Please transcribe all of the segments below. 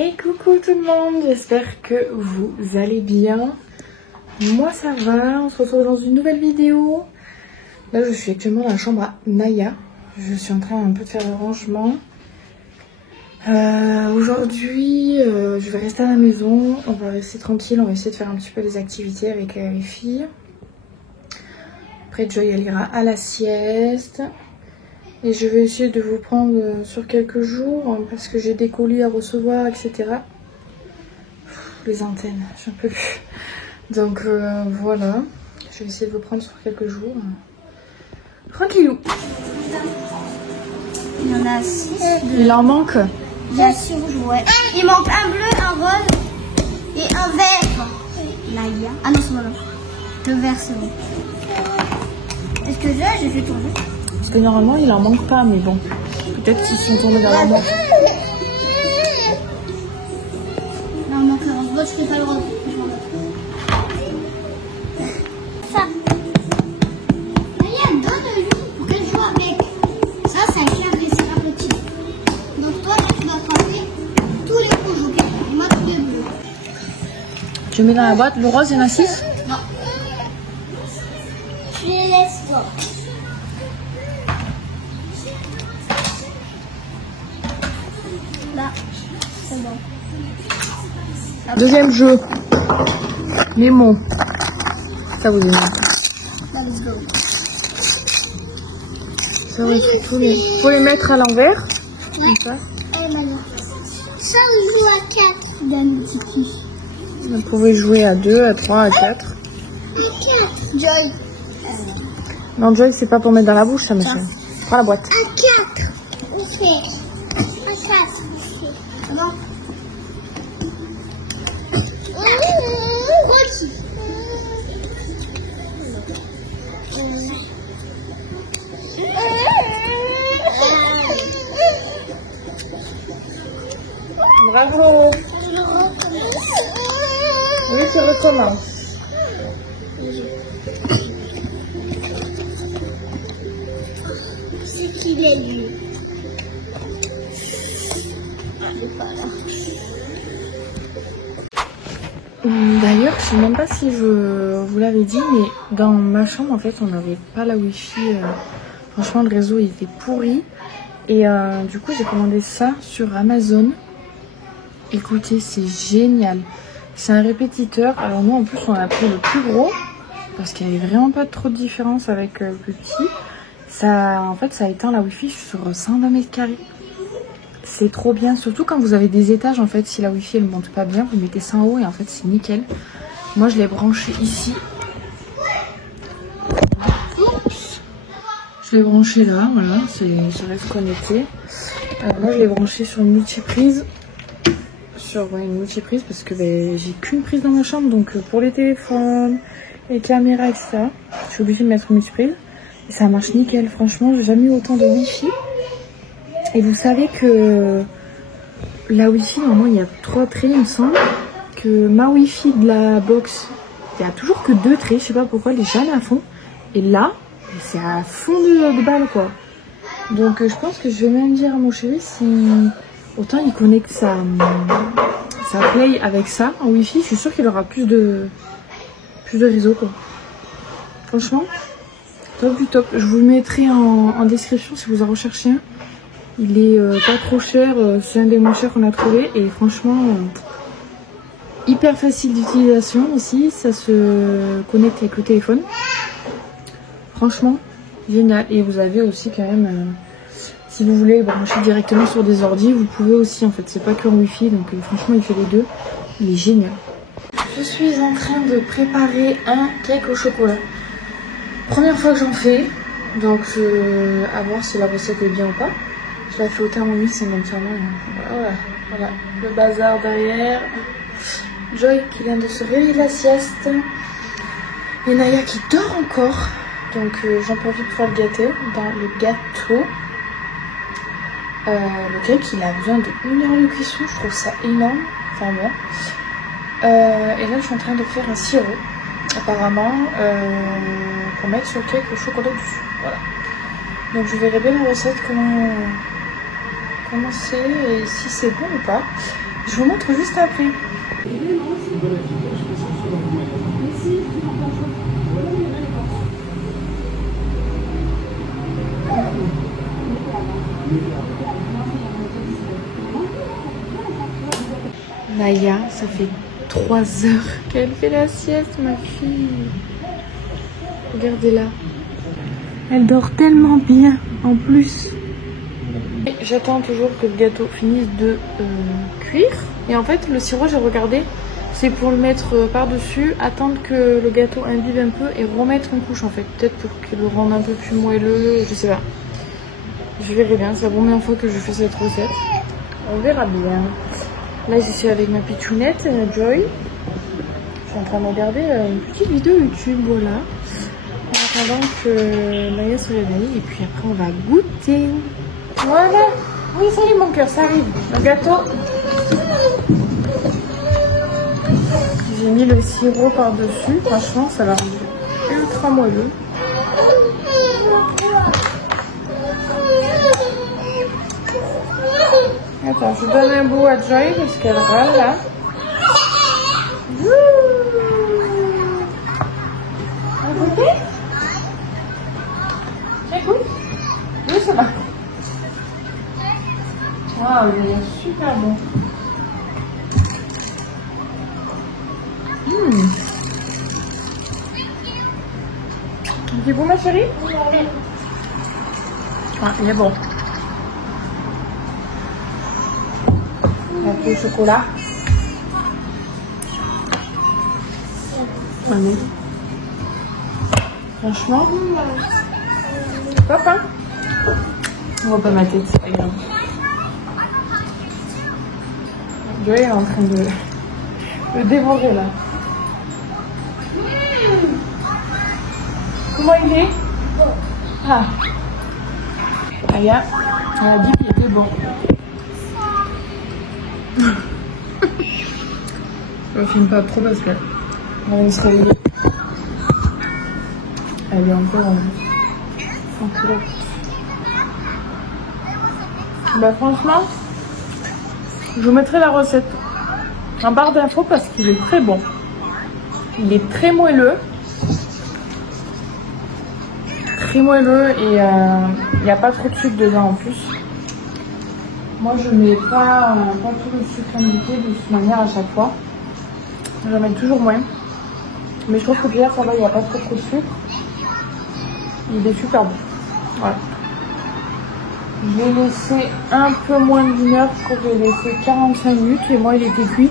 Et coucou tout le monde, j'espère que vous allez bien. Moi ça va, on se retrouve dans une nouvelle vidéo. Là je suis actuellement dans la chambre à Naya. Je suis en train un peu de faire le rangement. Aujourd'hui je vais rester à la maison, on va rester tranquille, on va essayer de faire un petit peu des activités avec les filles. Après Joy elle ira à la sieste. Et je vais essayer de vous prendre sur quelques jours parce que j'ai des colis à recevoir, etc. Les antennes, j'en peux plus. Donc voilà, je vais essayer de vous prendre sur quelques jours. Tranquillou. Il y en a 6. Il en manque. Il y a 6 rouges, ouais. Il manque un bleu, un rose et un vert. Naya. Ah non, c'est bon. Le vert, c'est bon. Est-ce que j'ai fait tourner? Parce que normalement il en manque pas, mais bon, peut-être qu'ils sont tournés vers la mort. Non, il manque le rose. Moi, je fais pas le rose. Ça. Naya, donne-lui pour qu'elle joue avec. Ça, c'est un cadre et c'est un petit. Donc, toi, tu dois frapper tous les rouges, ok? Et moi, tous les bleus. Tu mets dans la boîte, le rose, il y en a 6? Non. Je les laisse toi. Là, c'est bon. Deuxième jeu. Nemo. Ça vous aimez? Là, let's go. Ça va être faut les mettre à l'envers. Comme ça. Ça, on joue à 4 dans le tiki. Vous pouvez jouer à 2, à 3, à 4. À 4. Joy. Non, Joy, c'est pas pour mettre dans la bouche, ça, monsieur. Prends la boîte. À 4. On fait. À 4. C'est bon. Bravo. Oui, tu recommences. C'est qu'il est lui. Il est pas là. D'ailleurs, je sais même pas si je vous l'avais dit, mais dans ma chambre, en fait, on n'avait pas la Wi-Fi. Franchement, le réseau, il était pourri. Et du coup, j'ai commandé ça sur Amazon. Écoutez, c'est génial. C'est un répétiteur. Alors nous, en plus, on a pris le plus gros parce qu'il n'y avait vraiment pas trop de différence avec le petit. Ça, en fait, ça éteint la Wi-Fi sur 120 mètres carrés. C'est trop bien, surtout quand vous avez des étages. En fait, si la Wi-Fi elle monte pas bien, vous mettez ça en haut et en fait, c'est nickel. Moi, je l'ai branché ici. Oups. Je l'ai branché là, voilà, ça reste connecté. Moi, je l'ai branché sur une multiprise. Une multiprise parce que j'ai qu'une prise dans ma chambre, donc pour les téléphones, les caméras, etc. Je suis obligée de mettre une multiprise et ça marche nickel. Franchement, j'ai jamais eu autant de Wi-Fi. Et vous savez que la Wi-Fi, normalement, il y a 3 traits, il me semble. Que ma Wi-Fi de la box, il y a toujours que 2 traits. Je sais pas pourquoi, elle est jamais à fond. Et là, c'est à fond de balle, quoi. Donc, je pense que je vais même dire à mon chéri si autant il connecte sa Play avec ça en Wi-Fi. Je suis sûre qu'il aura plus de réseau, quoi. Franchement, top du top. Je vous le mettrai en description si vous en recherchez un. Il est pas trop cher, c'est un des moins chers qu'on a trouvé et franchement hyper facile d'utilisation aussi, ça se connecte avec le téléphone. Franchement génial. Et vous avez aussi quand même si vous voulez brancher directement sur des ordi, vous pouvez aussi en fait, c'est pas que en Wi-Fi, donc franchement il fait les deux, il est génial. Je suis en train de préparer un cake au chocolat. Première fois que j'en fais, donc à voir si la recette est bien ou pas. Je l'ai fait au Thermomix éventuellement. Voilà, le bazar derrière. Joy qui vient de se réveiller de la sieste. Et Naya qui dort encore. Donc j'en profite pour faire le gâteau. Le cake il a besoin de 1 heure de cuisson. Je trouve ça énorme. Enfin bon. Et là je suis en train de faire un sirop. Apparemment pour mettre sur le cake le chocolat dessus. Voilà. Donc je verrai bien la recette comment c'est et si c'est bon ou pas. Je vous montre juste après. Naya, ça fait 3 heures qu'elle fait la sieste, ma fille. Regardez-la. Elle dort tellement bien, en plus. J'attends toujours que le gâteau finisse de cuire. Et en fait, le sirop, j'ai regardé, c'est pour le mettre par-dessus, attendre que le gâteau imbibe un peu et remettre une couche en fait. Peut-être pour qu'il le rende un peu plus moelleux, je sais pas. Je verrai bien, c'est la première fois que je fais cette recette. On verra bien. Là, je suis avec ma pitchounette, Joy. Je suis en train de regarder une petite vidéo YouTube, voilà. En attendant que Naya se réveille. Et puis après, on va goûter. Voilà. Oui, ça y est, mon cœur, ça arrive. Le gâteau. J'ai mis le sirop par-dessus. Franchement, ça va rendre ultra moelleux. Attends, je donne un bout à Joy parce qu'elle râle là. Vous goûtez? J'écoute? Oui, ça va. Waouh, il est super bon. Il est bon, ma chérie? Ah, il est bon. Avec le chocolat. Allez. Franchement, top hein? On voit pas ma tête, c'est pas grave. Joey est en train de le dévorer là. Comment il est? Ah. Aya, elle a dit qu'il était bon. Je ne filme pas trop parce que on va se réveiller. Elle est encore en culotte. Bah franchement, je vous mettrai la recette en barre d'infos parce qu'il est très bon. Il est très moelleux. Très moelleux et il n'y a pas trop de sucre dedans en plus. Moi je mets pas tout le sucre indiqué de toute manière à chaque fois. J'en mets toujours moins. Mais je trouve que hier ça va, il n'y a pas trop de sucre. Il est super bon. Voilà. Je l'ai laissé un peu moins d'une heure, je crois que j'ai laissé 45 minutes et moi il était cuit.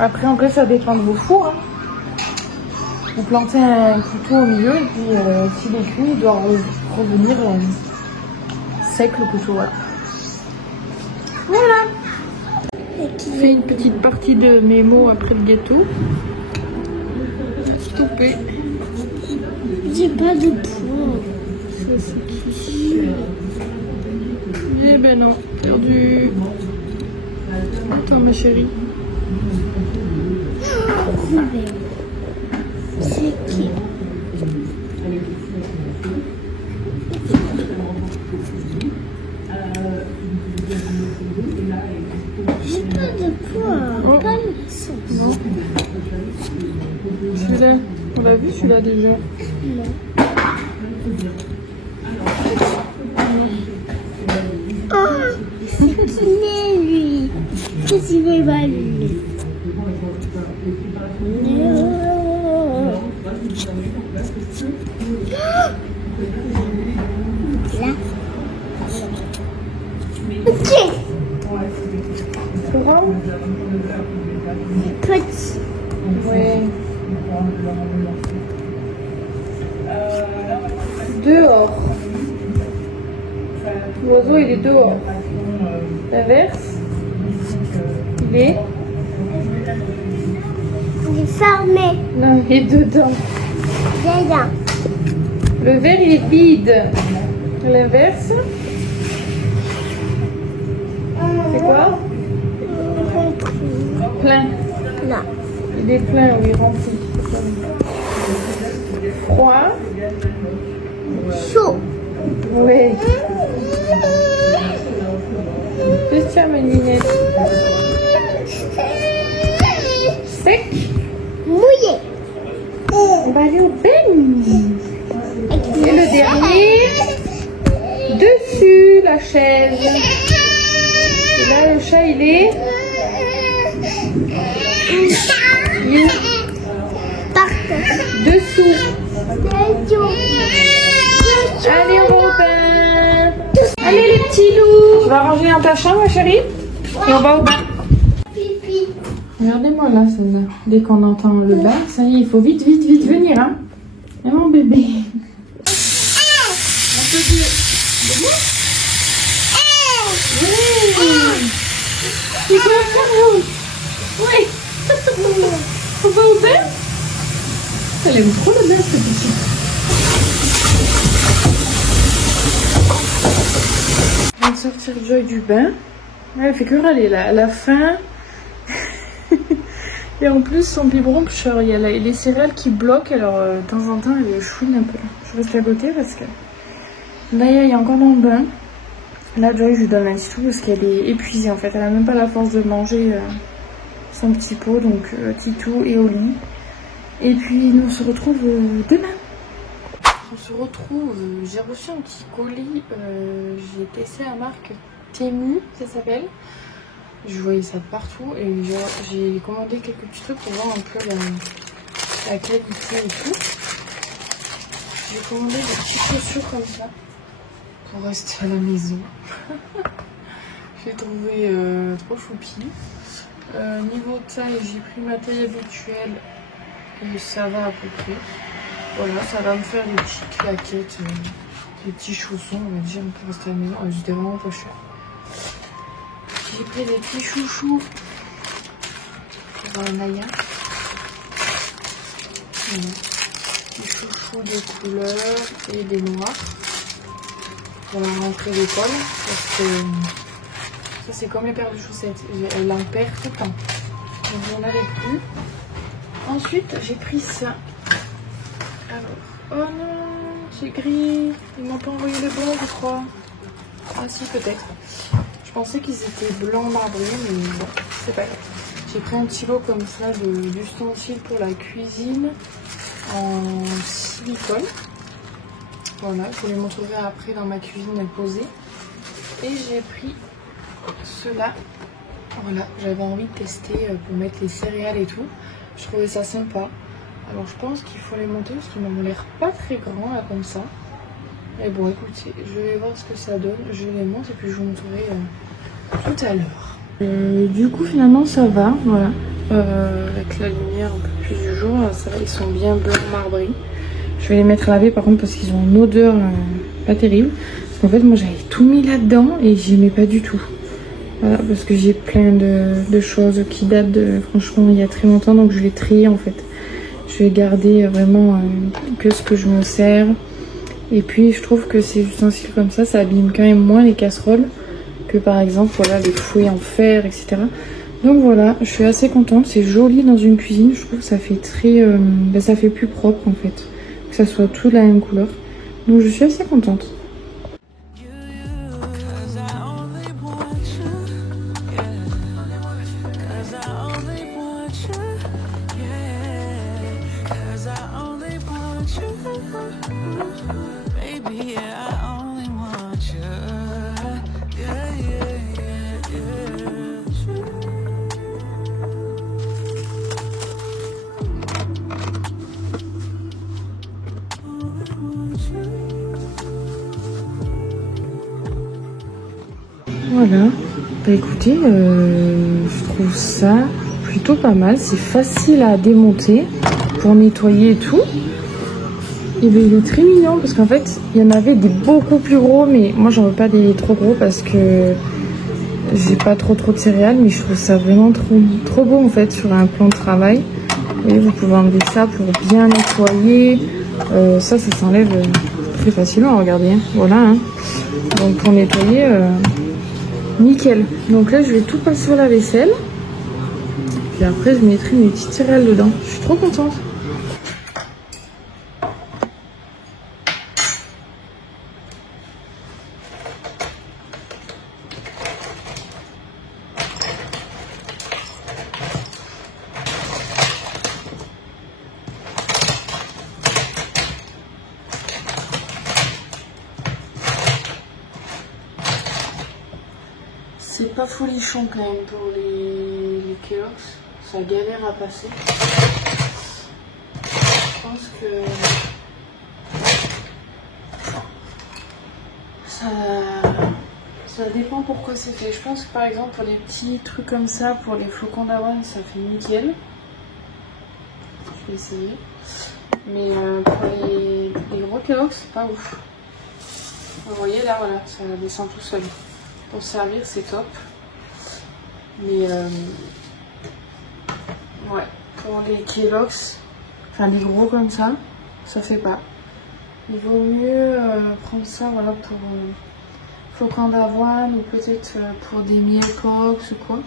Après en vrai ça dépend de vos fours. Hein. Vous plantez un couteau au milieu et puis s'il est cuit, il doit revenir sec le couteau. Voilà. Voilà. Je fais une petite partie de mes mots après le gâteau. Stoppé. J'ai pas de poids. Ça c'est ici. Eh ben non, perdu. Attends ma chérie. C'est qui? J'ai pas de poids. Oh. Pas le sens. Non. Celui-là, on l'a vu celui-là déjà. Non. Oh, c'est qui est lui? Qu'est-ce qu'il veut pas lui? Là. Ok. Grand? Petit. Oui. Dehors. L'oiseau il est dehors. L'inverse. Il est fermé. Non, il est dedans. Dedans. Le verre il est vide. L'inverse. C'est quoi? Plein. Non. Il est plein, oui, rempli. Froid. Chaud. Oui. Tiens, ma lunette. dessus la chaise. Et là le chat il est... Dessous. Allez Robin. Allez les petits loups. Tu vas ranger dans ta chambre ma chérie. Et on va au bain. Regardez-moi là celle-là. Dès qu'on entend le bain, ça y est, il faut vite venir hein. Et mon bébé. Un peu de... Oui. Tu peux le faire, oui. On va au bain. Elle aime trop le bain, cette petite. On vient de sortir Joy du bain. Elle fait que râler là. À la fin. Et en plus, son biberon, il y a les céréales qui bloquent. Alors, de temps en temps, elle chouine un peu. Je reste à côté parce que. Là, il y a encore dans le bain. Là, Joy, je lui donne un petit tout parce qu'elle est épuisée en fait. Elle n'a même pas la force de manger son petit pot. Donc, Titou et au lit. Et puis, nous on se retrouve demain. On se retrouve. J'ai reçu un petit colis. J'ai testé la marque Temu, ça s'appelle. Je voyais ça partout. Et j'ai commandé quelques petits trucs pour voir un peu la qualité et tout. J'ai commandé des petites chaussures comme ça. Pour rester à la maison. J'ai trouvé trop choupi. Niveau taille, j'ai pris ma taille habituelle et ça va à peu près. Voilà, ça va me faire des petites claquettes, des petits chaussons, on va dire, pour rester à la maison. C'était vraiment pas cher. J'ai pris des petits chouchous pour Naya. Voilà. Des chouchous de couleur et des noirs. Pour la rentrée d'école, parce que ça c'est comme les paires de chaussettes, elle en perd tout le temps, donc j'en avais plus. Ensuite j'ai pris ça. Alors, oh non, c'est gris, ils m'ont pas envoyé le blanc je crois. Ah si peut-être, je pensais qu'ils étaient blancs marbrés mais bon, c'est pas grave. J'ai pris un petit lot comme ça d'ustensiles pour la cuisine en silicone. Voilà, je vous les montrerai après dans ma cuisine posée. Et j'ai pris cela. Voilà, j'avais envie de tester pour mettre les céréales et tout. Je trouvais ça sympa. Alors je pense qu'il faut les monter parce qu'ils m'ont l'air pas très grands là comme ça. Mais bon écoutez, je vais voir ce que ça donne. Je les monte et puis je vous montrerai tout à l'heure. Du coup finalement ça va, voilà. Avec la lumière un peu plus du jour, ça va, ils sont bien blancs marbrés. Je vais les mettre à laver par contre parce qu'ils ont une odeur pas terrible. Parce qu'en fait moi j'avais tout mis là-dedans et j'aimais pas du tout. Voilà, parce que j'ai plein de choses qui datent franchement il y a très longtemps, donc je vais trier en fait. Je vais garder vraiment que ce que je me sers. Et puis je trouve que ces ustensiles comme ça abîme quand même moins les casseroles que par exemple voilà, les fouets en fer, etc. Donc voilà, je suis assez contente, c'est joli dans une cuisine, je trouve que ça fait très, ça fait plus propre en fait. Que ça soit tout de la même couleur. Donc je suis assez contente. Voilà, bah écoutez, je trouve ça plutôt pas mal, c'est facile à démonter pour nettoyer et tout. Et bien il est très mignon parce qu'en fait il y en avait des beaucoup plus gros, mais moi j'en veux pas des trop gros parce que j'ai pas trop de céréales, mais je trouve ça vraiment trop beau en fait sur un plan de travail. Et vous pouvez enlever ça pour bien nettoyer, ça s'enlève très facilement, regardez, hein. Voilà, hein. Donc pour nettoyer... nickel. Donc là je vais tout passer au lave-vaisselle. Puis après je mettrai mes petites céréales dedans. Je suis trop contente. C'est pas folichon quand même pour les Kellogg's. Ça galère à passer. Je pense que ça dépend pourquoi c'est fait. Je pense que par exemple pour les petits trucs comme ça, pour les flocons d'avoine, ça fait nickel. Je vais essayer. Mais pour les gros Kellogg's, c'est pas ouf. Vous voyez là, voilà, ça descend tout seul. Pour servir, c'est top. Mais ouais, pour les Kellogg's, enfin les gros comme ça fait pas. Il vaut mieux prendre ça, voilà, pour flocons d'avoine ou peut-être pour des miel Kellogg's ou quoi.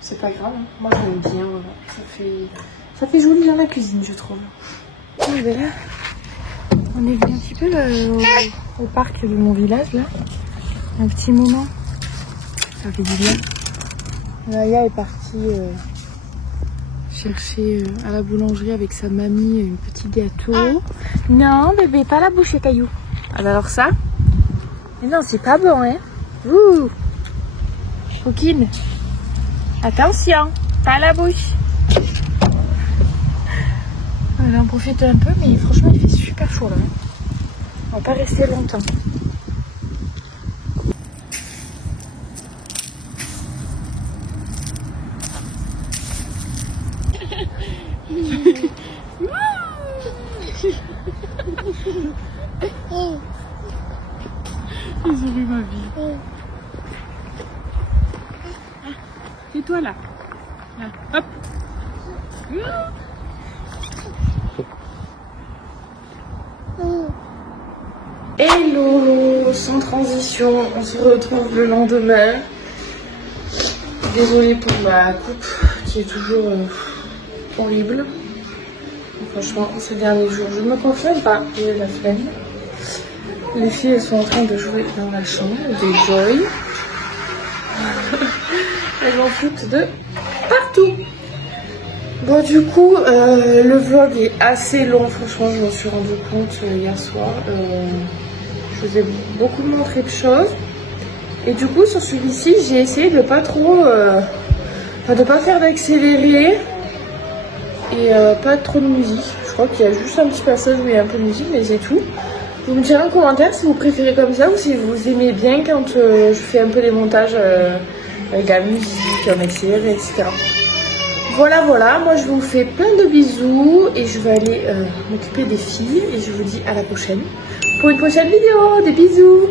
C'est pas grave, hein. Moi j'aime bien, voilà. Ça fait joli dans la cuisine, je trouve. Et ben là, on est venu un petit peu au parc de mon village là. Un petit moment. Ça fait du bien. Naya est partie chercher à la boulangerie avec sa mamie un petit gâteau. Non bébé, pas la bouche caillou. Alors ça? Mais non, c'est pas bon, hein. Ouh, coquine. Attention, pas la bouche. On en profite un peu, mais franchement il fait super chaud là. On va pas rester longtemps. Ils ont vu ma vie. C'est toi là. Là. Hop. Hello, sans transition, on se retrouve le lendemain. Désolée pour ma coupe qui est toujours horrible. Franchement, ces derniers jours, je me confirme pas, j'ai la flemme. Les filles, elles sont en train de jouer dans la chambre de Joy. Elles en foutent de partout. Bon, du coup, le vlog est assez long. Franchement, je me suis rendu compte hier soir. Je vous ai beaucoup montré de choses. Et du coup, sur celui-ci, j'ai essayé de pas trop... de pas faire d'accéléré. Et pas trop de musique. Je crois qu'il y a juste un petit passage où il y a un peu de musique, mais c'est tout. Vous me direz en commentaire si vous préférez comme ça ou si vous aimez bien quand je fais un peu des montages avec la musique, en accéléré, etc. Voilà, voilà. Moi, je vous fais plein de bisous et je vais aller m'occuper des filles. Et je vous dis à la prochaine pour une prochaine vidéo. Des bisous!